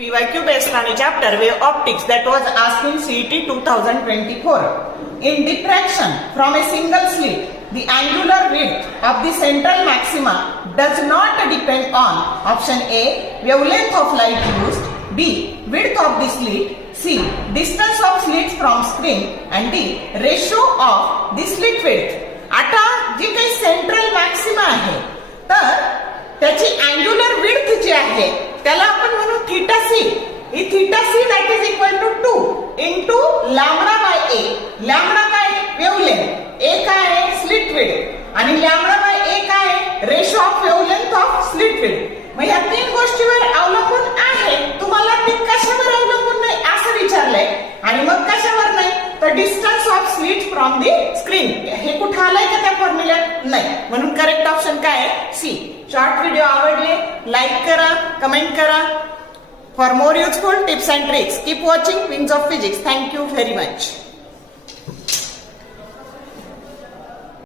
PYQ based on a chapter wave optics that was asked in CET 2024. In diffraction from a single slit, the angular width of the central maxima does not depend on option A, wavelength of light used, B, width of the slit, C, distance of slits from screen, and D, ratio of the slit width. आता जी काही central maxima आहे तर त्याची angular width जी आहे त्याला आपण म्हणू theta C. ही theta C that is equal to 2 into lambda by A. Lambda काय वेवलेंथ, ए काय आहे स्लिट विड्थ आणि लॅम्बडा बाय ए काय आहे ratio of wavelength of slit width. मग या तीन गोष्टीवर अवलंबून आहे. तुम्हाला ते कशावर अवलंबून नाही असं विचारलंय आणि मग कशावर नाही तर distance of slit from the screen. हे कुठं आलंय का त्या फॉर्म्युल्यात नाही. म्हणून करेक्ट ऑप्शन काय आहे सी. शॉर्ट व्हिडिओ आवडले लाईक करा, कमेंट करा. For more useful tips and tricks keep watching wings of physics. Thank you very much.